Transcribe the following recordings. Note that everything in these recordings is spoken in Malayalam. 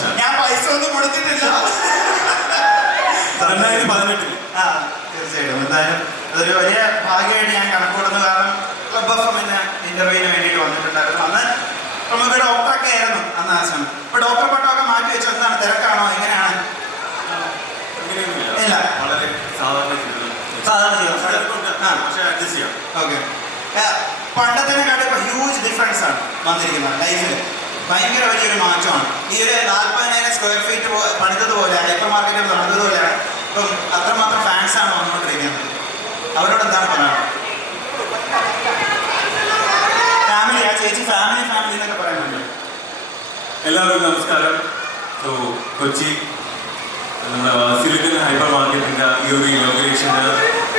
മച്ചാൻ. ഞാൻ പൈസ ഒന്നും കൊടുത്തിട്ടില്ല. 2018 തീർച്ചയായിട്ടും എന്തായാലും അതൊരു വലിയ ഭാഗ്യമായിട്ട് ഞാൻ കണക്കൂടുന്നു. കാരണം ക്ലബ് എഫ് എമ്മിന് ഇന്റർവ്യൂവിന് വേണ്ടിയിട്ട് വന്നിട്ടുണ്ടായിരുന്നു. അന്ന് നമുക്ക് ഡോക്ടറൊക്കെ ആയിരുന്നു അന്ന് ആ സമയം. ഇപ്പൊ ഡോക്ടർ പട്ടമൊക്കെ മാറ്റി വെച്ചു. എന്താണ്, തിരക്കാണോ, എങ്ങനെയാണ്? ഇല്ല, വളരെ സാധാരണ പക്ഷേ അഡ്ജസ്റ്റ് ചെയ്യാം. ഓക്കെ. പണ്ടത്തേക്കാളും ഇപ്പൊ ഹ്യൂജ് ഡിഫറൻസ് ആണ് വന്നിരിക്കുന്നത് ലൈഫിൽ. ഭയങ്കര വലിയൊരു മാറ്റമാണ്. ഈ ഒരു 40,000 സ്ക്വയർ ഫീറ്റ് പണിതതുപോലെ ഹൈപ്പർ മാർക്കറ്റ് നടന്നതുപോലെയാണ് ഇപ്പം അത്രമാത്രം ഫാൻസ് ആണ് വന്നുകൊണ്ടിരിക്കുന്നത്. അവരോട് എന്താണ് പറയുന്നത്? ഫാമിലി, ആ ചേച്ചി ഫാമിലി എന്നൊക്കെ പറയുന്നുണ്ട്. എല്ലാവർക്കും നമസ്കാരം. സോ കൊച്ചി നമ്മുടെ സിലിക്കൺ ഹൈപ്പർ മാർക്കറ്റിൻ്റെ ഈ ഒരു ഇനോഗ്രേഷന്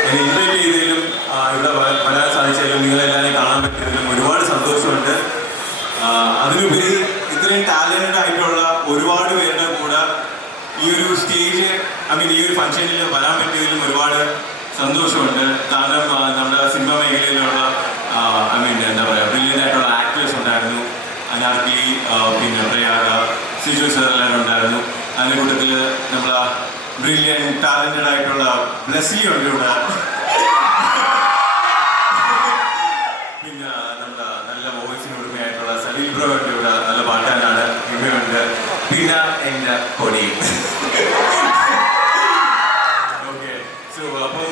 എന്നെ ഇൻവൈറ്റ് ചെയ്തതിലും ഇവിടെ വരാൻ സാധിച്ചതിലും നിങ്ങളെല്ലാവരെയും കാണാൻ പറ്റിയതിലും ഒരുപാട് സന്തോഷമുണ്ട്. അതിനുപരി ഇത്രയും ടാലൻറ്റഡ് ആയിട്ടുള്ള ഒരുപാട് പേരുടെ കൂടെ ഈ ഒരു സ്റ്റേജ് ഈ ഒരു ഫംഗ്ഷനിൽ വരാൻ പറ്റിയതിലും ഒരുപാട് സന്തോഷമുണ്ട്. കാരണം നമ്മുടെ സിനിമ മേഖലയിലുള്ള എന്താ പറയുക, ബ്രില്യൻ്റ് ആയിട്ടുള്ള ആക്ടേഴ്സ് ഉണ്ടായിരുന്നു. അനാർക്കലി, പിന്നെ പ്രയാഗ, സിജു സർ എല്ലാവരും ഉണ്ടായിരുന്നു. അതിൻ്റെ കൂട്ടത്തിൽ നമ്മളെ ബ്രില്യൻ ടാലൻറ്റഡ് ആയിട്ടുള്ള ബ്ലെസ്ലി ഉണ്ട് ഇവിടെ. പിന്നെ നമ്മുടെ നല്ല വോയിസിന് ഉടമയായിട്ടുള്ള സലീൽ ബ്രോ ഉണ്ട് ഇവിടെ, നല്ല പാട്ടാനാണ് ഇവയുണ്ട്. പിന്നെ എൻ്റെ കൊടി. ഓക്കെ. സോ അപ്പം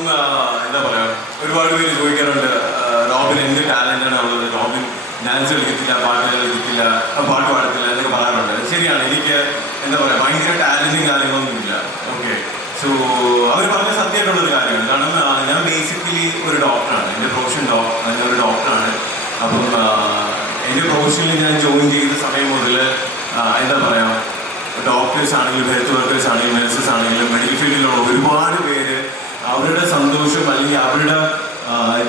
എന്താ പറയുക, ഒരുപാട് പേര് ചോദിക്കാറുണ്ട് റോബിൻ എന്ത് ടാലൻ്റാണ് ഉള്ളത്, റോബിൻ ഡാൻസ് കളിക്കത്തില്ല, പാട്ട് കളിക്കത്തില്ല, പാട്ട് പാടത്തില്ല എന്നൊക്കെ പറയാറുണ്ട്. ശരിയാണ്, എനിക്ക് എന്താ പറയുക ഭയങ്കര ടാലൻറ്റും കാര്യങ്ങളൊന്നുമില്ല. ഓക്കെ. സോ അവർ പറഞ്ഞ സത്യമായിട്ടുള്ളൊരു കാര്യമാണ്. കാരണം ഞാൻ ബേസിക്കലി ഒരു ഡോക്ടറാണ്. എൻ്റെ പ്രൊഫഷൻ ഒരു ഡോക്ടറാണ്. അപ്പം എൻ്റെ പ്രൊഫഷനിൽ ഞാൻ ജോയിൻ ചെയ്ത സമയം മുതൽ എന്താ പറയുക, ഡോക്ടേഴ്സ് ആണെങ്കിലും ഹെൽത്ത് വർക്കേഴ്സ് ആണെങ്കിലും നഴ്സസ് ആണെങ്കിലും മെഡിക്കൽ ഫീൽഡിലുള്ള ഒരുപാട് പേര് അവരുടെ സന്തോഷം അല്ലെങ്കിൽ അവരുടെ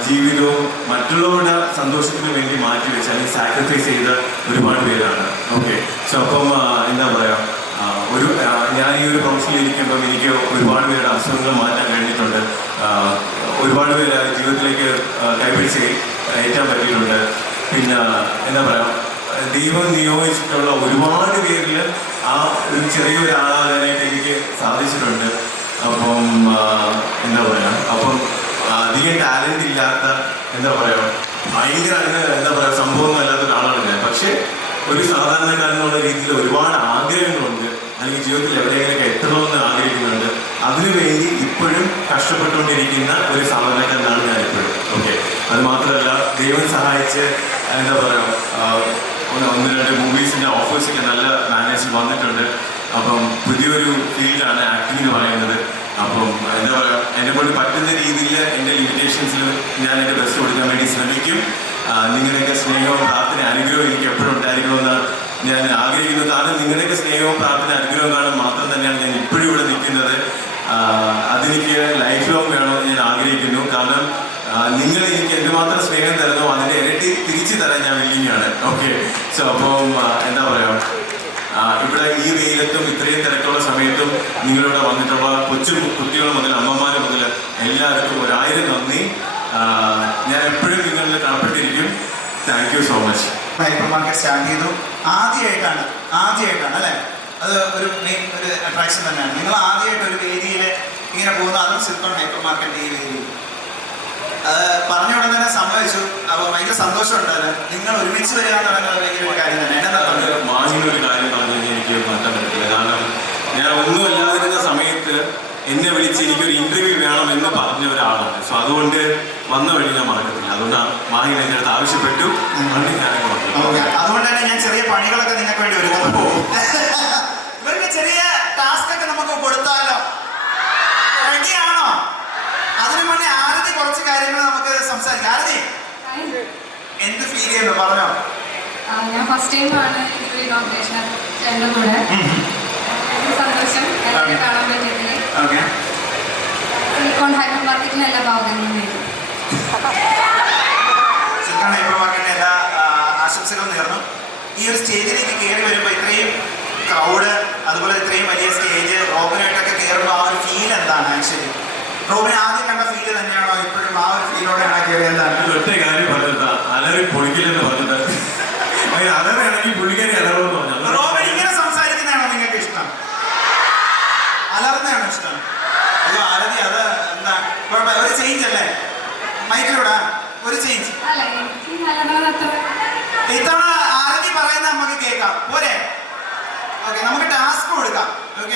ജീവിതവും മറ്റുള്ളവരുടെ സന്തോഷത്തിന് വേണ്ടി മാറ്റിവെച്ച് അല്ലെങ്കിൽ സാക്രിഫൈസ് ചെയ്ത ഒരുപാട് പേരാണ്. ഓക്കെ. സോ അപ്പം എന്താ പറയുക, ഞാൻ ഈ ഒരു പ്രൊഫഷനിൽ ഇരിക്കുമ്പം എനിക്ക് ഒരുപാട് പേരുടെ അസുഖങ്ങൾ മാറ്റാൻ കഴിഞ്ഞിട്ടുണ്ട്. ഒരുപാട് പേര് ജീവിതത്തിലേക്ക് കൈപിടിച്ച് കയറ്റാൻ പറ്റിയിട്ടുണ്ട്. പിന്നെ എന്താ പറയുക, ദൈവം നിയോഗിച്ചിട്ടുള്ള ഒരുപാട് പേരിൽ ആ ഒരു ചെറിയൊരാളാകാനായിട്ട് എനിക്ക് സാധിച്ചിട്ടുണ്ട്. അപ്പം എന്താ പറയുക, അപ്പം അധികം ടാലൻ്റ് ഇല്ലാത്ത എന്താ പറയുക ഭയങ്കര എന്താ പറയുക സംഭവമൊന്നും അല്ലാത്ത ഒരാളാണ് ഞാൻ. പക്ഷേ ഒരു സാധാരണക്കാരനുള്ള രീതിയിൽ ഒരുപാട് ആഗ്രഹങ്ങളുണ്ട്, അല്ലെങ്കിൽ ജീവിതത്തിൽ എവിടെയെങ്കിലൊക്കെ എത്തണമെന്ന് ആഗ്രഹിക്കുന്നുണ്ട്. അതിനുവേണ്ടി ഇപ്പോഴും കഷ്ടപ്പെട്ടുകൊണ്ടിരിക്കുന്ന ഒരു സാധാരണക്കാരനാണ് ഞാൻ ഇപ്പോഴും. ഓക്കെ. അത് മാത്രമല്ല ദൈവം സഹായിച്ച് എന്താ പറയുക ഒന്ന് രണ്ട് മൂവീസിൻ്റെ ഓഫേഴ്സൊക്കെ നല്ല മാനേജ് വന്നിട്ടുണ്ട്. അപ്പം പുതിയൊരു ഫീൽഡാണ് ആക്ടിംഗ് എന്ന് പറയുന്നത്. അപ്പം എന്താ പറയുക, എന്നെ കൊണ്ട് പറ്റുന്ന രീതിയിൽ എൻ്റെ ലിമിറ്റേഷൻസിൽ ഞാൻ എൻ്റെ ബെസ്റ്റ് കൊടുക്കാൻ വേണ്ടി ശ്രമിക്കും. നിങ്ങളുടെയൊക്കെ സ്നേഹവും പ്രാർത്ഥന അനുഗ്രഹവും എനിക്ക് എപ്പോഴും ഉണ്ടായിരിക്കണമെന്ന് ഞാൻ ആഗ്രഹിക്കുന്നു. കാരണം നിങ്ങളുടെയൊക്കെ സ്നേഹവും പ്രാർത്ഥന അനുഗ്രഹവും കാണാൻ മാത്രം തന്നെയാണ് ഞാൻ ഇപ്പോഴും ഇവിടെ നിൽക്കുന്നത്. അതെനിക്ക് ലൈഫ് ലോങ് വേണമെന്ന് ഞാൻ ആഗ്രഹിക്കുന്നു. കാരണം നിങ്ങൾ എനിക്ക് എന്തുമാത്രം സ്നേഹം തരുന്നോ അതിൻ്റെ ഇരട്ടി തിരിച്ചു തരാൻ ഞാൻ വില്ലിങ്ങാണ്. ഓക്കെ. സോ അപ്പം എന്താ പറയുക, ഇവിടെ ഈ വെയിലത്തും ഇത്രയും തിരക്കുള്ള സമയത്തും നിങ്ങളിവിടെ വന്നിട്ടുള്ള കൊച്ചു കുട്ടികൾ മുതൽ അമ്മമാർ മുതൽ എല്ലാവർക്കും 1000 നന്ദി. ഞാൻ എപ്പോഴും നിങ്ങളിൽ കടപ്പെട്ടിരിക്കും. Thank you so much. Hypermarket start ചെയ്തു ആദ്യമായിട്ടാണ് അല്ലേ? അത് ഒരു മെയിൻ ഒരു അട്രാക്ഷൻ തന്നെയാണ്. നിങ്ങൾ ആദ്യമായിട്ട് ഒരു വേദിയിൽ ഇങ്ങനെ പോകുന്നു, അതും സിൽക്കൺ ഹൈപ്പർ മാർക്കറ്റ് ഈ വേദിയിൽ. അത് പറഞ്ഞ ഉടനെ തന്നെ സമ്മതിച്ചു. അപ്പോൾ ഭയങ്കര സന്തോഷമുണ്ട്. അത് നിങ്ങൾ ഒരുമിച്ച് വരിക എന്ന് പറയുന്നത് ഭയങ്കര ഒരു കാര്യം തന്നെ. എന്നാ മാഹിനൊരു കാര്യം പറഞ്ഞു കഴിഞ്ഞാൽ എനിക്ക് മാറ്റാൻ പറ്റില്ല. കാരണം ഞാൻ ഒന്നും അല്ലാതിരുന്ന സമയത്ത് എന്നെ വിളിച്ച് എനിക്കൊരു ഇന്റർവ്യൂ വേണമെന്ന് പറഞ്ഞ ഒരാളാണ്. സോ അതുകൊണ്ട് വന്ന വഴി ഞാൻ മറക്കത്തില്ല. അതുകൊണ്ടാണ് മാഹിൻ എൻ്റെ അടുത്ത് ആവശ്യപ്പെട്ടു. അതുകൊണ്ട് തന്നെ ഞാൻ ചെറിയ പണികളൊക്കെ നിങ്ങൾക്ക് വേണ്ടി ഒരുങ്ങുന്നു. ഇവർക്ക് ചെറിയ ടാസ്ക് ഒക്കെ നമുക്ക് കൊടുത്താലോ? റെഡിയാണോ? അതിനു മുന്നേ ആരതി കുറച്ച് കാര്യങ്ങൾ നമുക്ക് സംസാരിക്കാം. ആരതി എന്ത് ഫീൽ ചെയ്യുന്നു പറഞ്ഞോ? ഞാൻ ഫസ്റ്റ് ടൈം ആണ് ഈ ഇനോഗ്രേഷൻ എൻ്റെ കൂടെ. സന്തോഷം കാണാൻ പറ്റിയതിൽ. സിലിക്കോൺ ഹൈപ്പർ മാർക്കറ്റിന് എല്ലാ ഭാഗങ്ങളും നേടും. സിലിക്കോൺ ഹൈപ്പർ മാർക്കറ്റിന് എല്ലാ ആശംസകളും നേർന്നു. ഈ ഒരു സ്റ്റേജിലേക്ക് കയറി വരുമ്പോൾ ഇത്രയും ക്രൗഡ്, അതുപോലെ ഇത്രയും വലിയ സ്റ്റേജ്, റോബിനായിട്ടൊക്കെ കയറുമ്പോൾ ആ ഒരു ഫീൽ എന്താണ്? ആക്ച്വലി റോബിൻ ആദ്യം കണ്ട ഫീല് തന്നെയാണോ ഇപ്പോഴും ആ ഒരു ഫീലോടെയാണ് കയറിയത്? ഒറ്റ കാര്യം പറഞ്ഞിട്ട് അലറി പൊളിക്കില്ലെന്ന് പറഞ്ഞിട്ട് അലറാണെങ്കിൽ പുള്ളിക്കാരി അലറെന്ന് പറഞ്ഞു. റോബിൻ ഇങ്ങനെ സംസാരിക്കുന്നതാണോ നിങ്ങൾക്ക് കേൾക്കാം പോരെ? ഓക്കെ, നമുക്ക് ടാസ്ക് കൊടുക്കാം.